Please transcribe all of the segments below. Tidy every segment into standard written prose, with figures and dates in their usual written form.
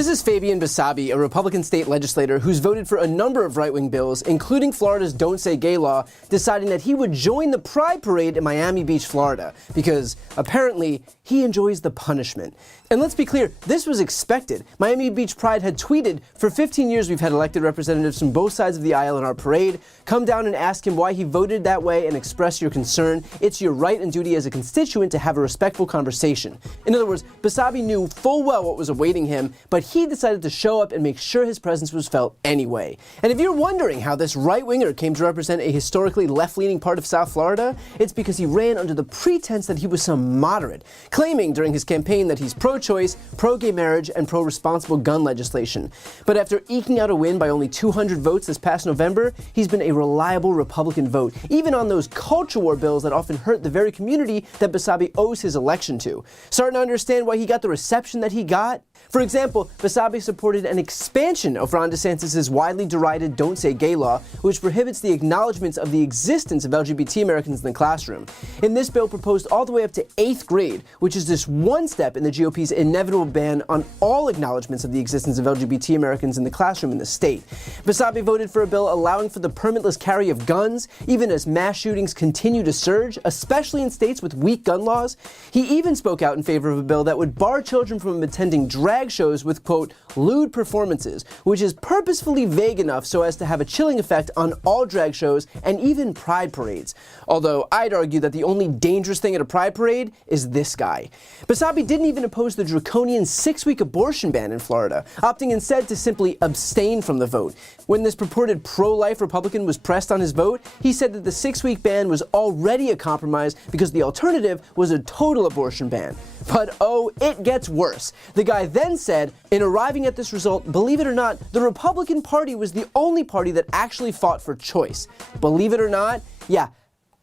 This is Fabian Basabe, a Republican state legislator who's voted for a number of right-wing bills, including Florida's Don't Say Gay law, deciding that he would join the Pride Parade in Miami Beach, Florida, because apparently he enjoys the punishment. And let's be clear, this was expected. Miami Beach Pride had tweeted, "For 15 years we've had elected representatives from both sides of the aisle in our parade. Come down and ask him why he voted that way and express your concern. It's your right and duty as a constituent to have a respectful conversation." In other words, Basabe knew full well what was awaiting him, but he decided to show up and make sure his presence was felt anyway. And if you're wondering how this right-winger came to represent a historically left-leaning part of South Florida, it's because he ran under the pretense that he was some moderate, claiming during his campaign that he's pro-choice, pro-gay marriage, and pro-responsible gun legislation. But after eking out a win by only 200 votes this past November, he's been a reliable Republican vote, even on those culture war bills that often hurt the very community that Basabe owes his election to. Starting to understand why he got the reception that he got? For example, Basabe supported an expansion of Ron DeSantis' widely derided Don't Say Gay law, which prohibits the acknowledgement of the existence of LGBT Americans in the classroom. In this bill proposed all the way up to 8th grade, which is just one step in the GOP's inevitable ban on all acknowledgements of the existence of LGBT Americans in the classroom in the state. Basabe voted for a bill allowing for the permitless carry of guns, even as mass shootings continue to surge, especially in states with weak gun laws. He even spoke out in favor of a bill that would bar children from attending drag shows with, quote, lewd performances, which is purposefully vague enough so as to have a chilling effect on all drag shows and even pride parades. Although I'd argue that the only dangerous thing at a pride parade is this guy. Basabe didn't even oppose the draconian 6-week abortion ban in Florida, opting instead to simply abstain from the vote. When this purported pro-life Republican was pressed on his vote, he said that the 6-week ban was already a compromise because the alternative was a total abortion ban. But oh, it gets worse. The guy then said, in arriving at this result, believe it or not, the Republican Party was the only party that actually fought for choice. Believe it or not? Yeah,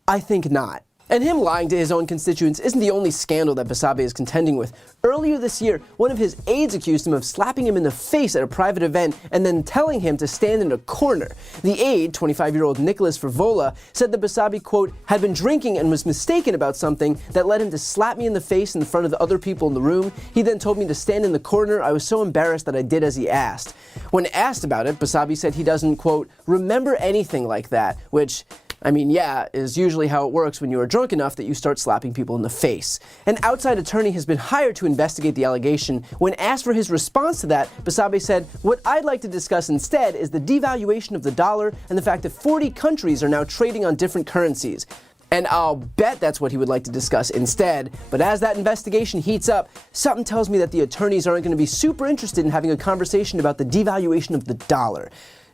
I think not. And him lying to his own constituents isn't the only scandal that Basabe is contending with. Earlier this year, one of his aides accused him of slapping him in the face at a private event and then telling him to stand in a corner. The aide, 25-year-old Nicholas Frivola, said that Basabe, quote, had been drinking and was mistaken about something that led him to slap me in the face in front of the other people in the room. He then told me to stand in the corner. I was so embarrassed that I did as he asked. When asked about it, Basabe said he doesn't, quote, remember anything like that, which, I mean, yeah, is usually how it works when you are drunk enough that you start slapping people in the face. An outside attorney has been hired to investigate the allegation. When asked for his response to that, Basabe said, what I'd like to discuss instead is the devaluation of the dollar and the fact that 40 countries are now trading on different currencies. And I'll bet that's what he would like to discuss instead. But as that investigation heats up, something tells me that the attorneys aren't going to be super interested in having a conversation about the devaluation of the dollar.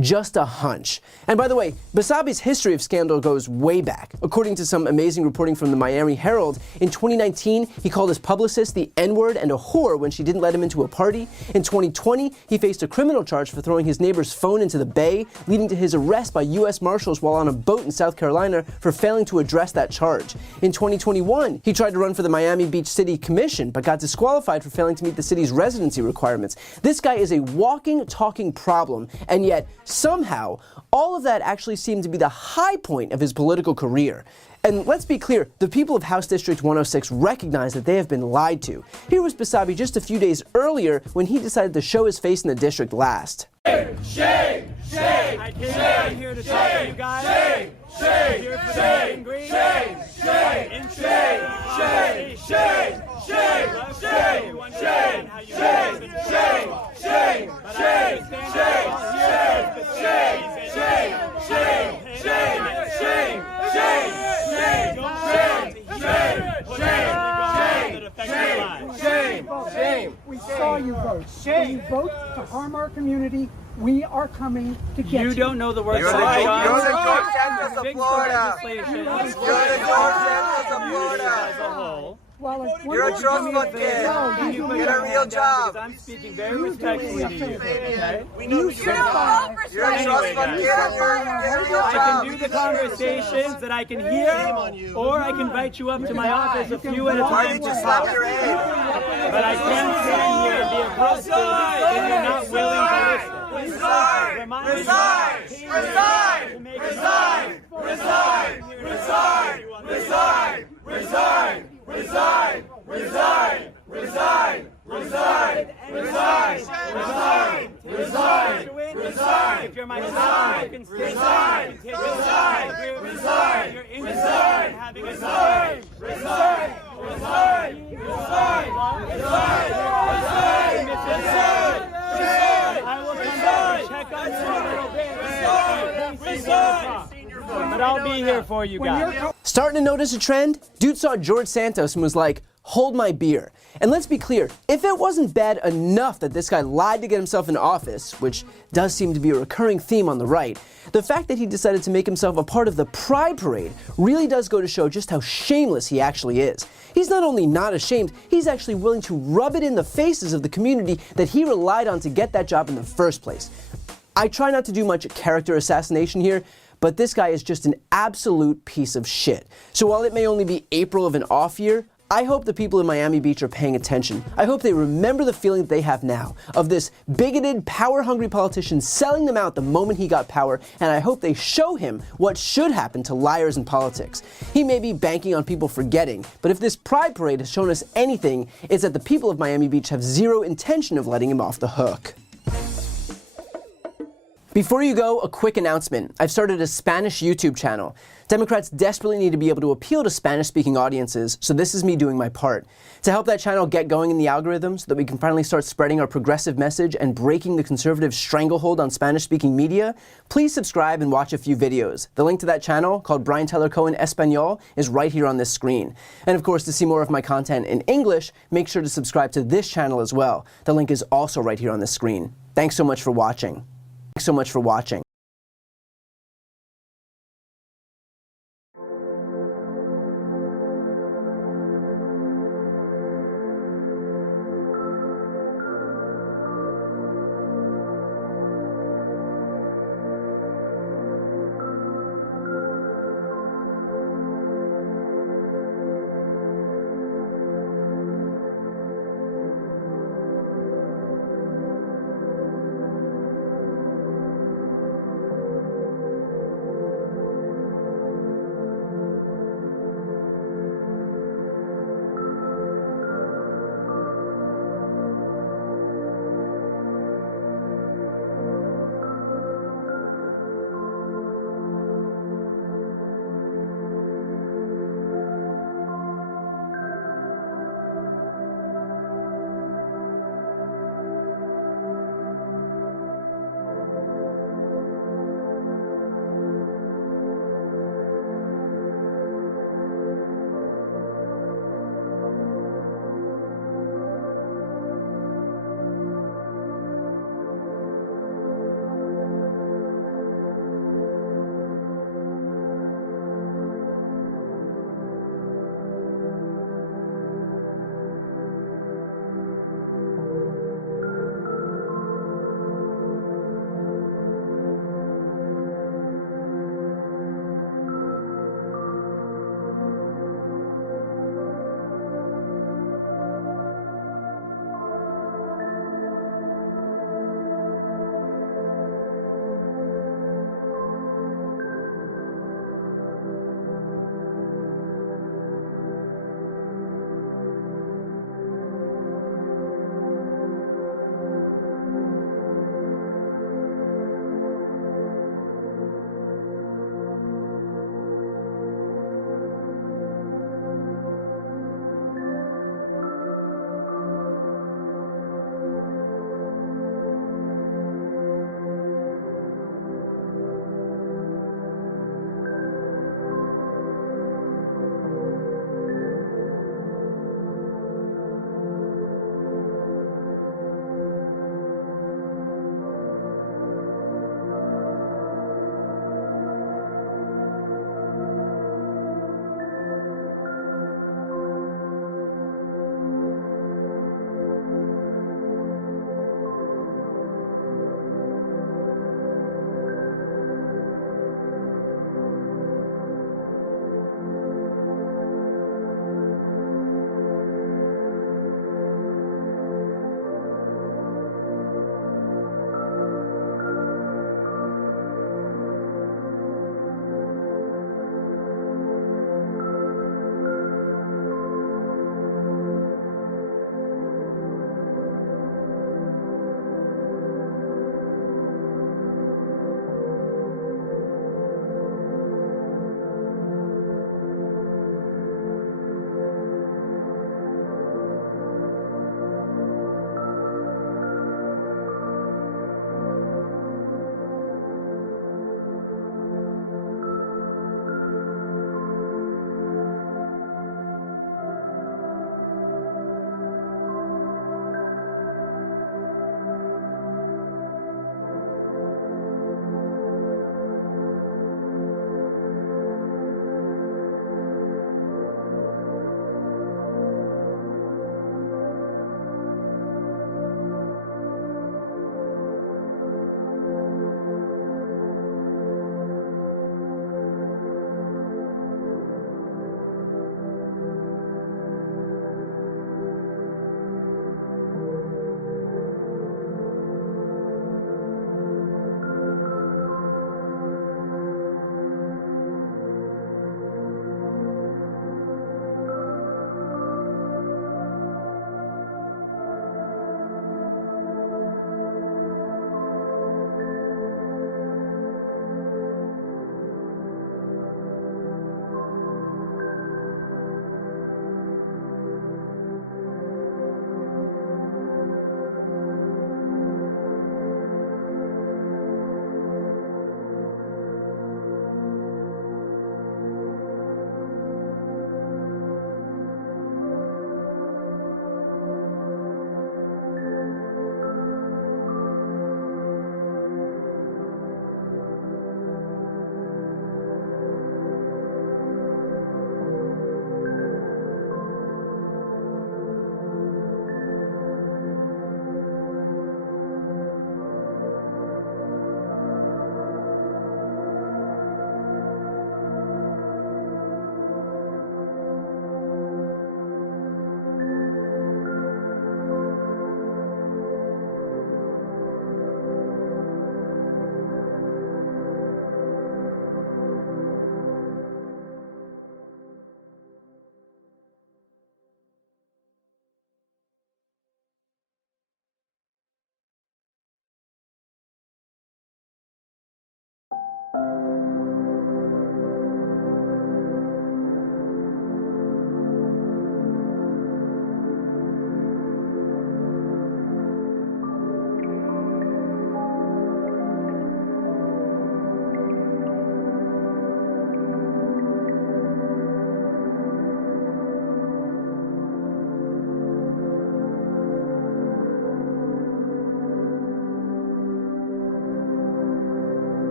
Just a hunch. And by the way, Basabe's history of scandal goes way back. According to some amazing reporting from the Miami Herald, in 2019, he called his publicist the N-word and a whore when she didn't let him into a party. In 2020, he faced a criminal charge for throwing his neighbor's phone into the bay, leading to his arrest by U.S. Marshals while on a boat in South Carolina for failing to address that charge. In 2021, he tried to run for the Miami Beach City Commission, but got disqualified for failing to meet the city's residency requirements. This guy is a walking, talking problem, and yet, somehow, all of that actually seemed to be the high point of his political career. And let's be clear, the people of House District 106 recognize that they have been lied to. Here was Basabe just a few days earlier when he decided to show his face in the district last. Shame! Shame! Shame! I came here to talk to you guys. Shame! Shame! Shame! Shame! Shame! Shame! Shame! Shame! Shame! Shame! Shame! Shame! Shame! Shame! Shame! Shame! We saw you vote. When you vote to harm our community, we are coming to get you. You don't know the words. You're the George Santos of Florida. You're the George Santos of Florida. You're a trust fund kid. Get a real job. I'm speaking very respectfully to you. Okay? We know you're a trust fund kid and get a real job. I can do the conversations that I can hear, or I can invite you up to my office a few at a time. Why did you slap your head? But I can't stand here and be a hostile if you're not willing to listen. Resign! Resign! Resign! Resign! Resign! Resign! Resign! Resign! Resign! Resign! Resign! Resign! Resign! Resign! Resign! Resign! If you're my resign! Resign! Resign! Resign! You're inside having a sign! Resign! Resign! Resign! Resign! Resign! I will come back and check on you a little bit. Resign! But I'll be here for you guys. Starting to notice a trend? Dude saw George Santos and was like, hold my beer. And let's be clear, if it wasn't bad enough that this guy lied to get himself in office, which does seem to be a recurring theme on the right, the fact that he decided to make himself a part of the Pride Parade really does go to show just how shameless he actually is. He's not only not ashamed, he's actually willing to rub it in the faces of the community that he relied on to get that job in the first place. I try not to do much character assassination here, but this guy is just an absolute piece of shit. So while it may only be April of an off year, I hope the people in Miami Beach are paying attention. I hope they remember the feeling that they have now of this bigoted, power-hungry politician selling them out the moment he got power, and I hope they show him what should happen to liars in politics. He may be banking on people forgetting, but if this Pride Parade has shown us anything, it's that the people of Miami Beach have zero intention of letting him off the hook. Before you go, a quick announcement. I've started a Spanish YouTube channel. Democrats desperately need to be able to appeal to Spanish-speaking audiences, so this is me doing my part. To help that channel get going in the algorithm so that we can finally start spreading our progressive message and breaking the conservative stranglehold on Spanish-speaking media, please subscribe and watch a few videos. The link to that channel, called Brian Tyler Cohen Espanol, is right here on this screen. And of course, to see more of my content in English, make sure to subscribe to this channel as well. The link is also right here on the screen. Thanks so much for watching. Thanks so much for watching.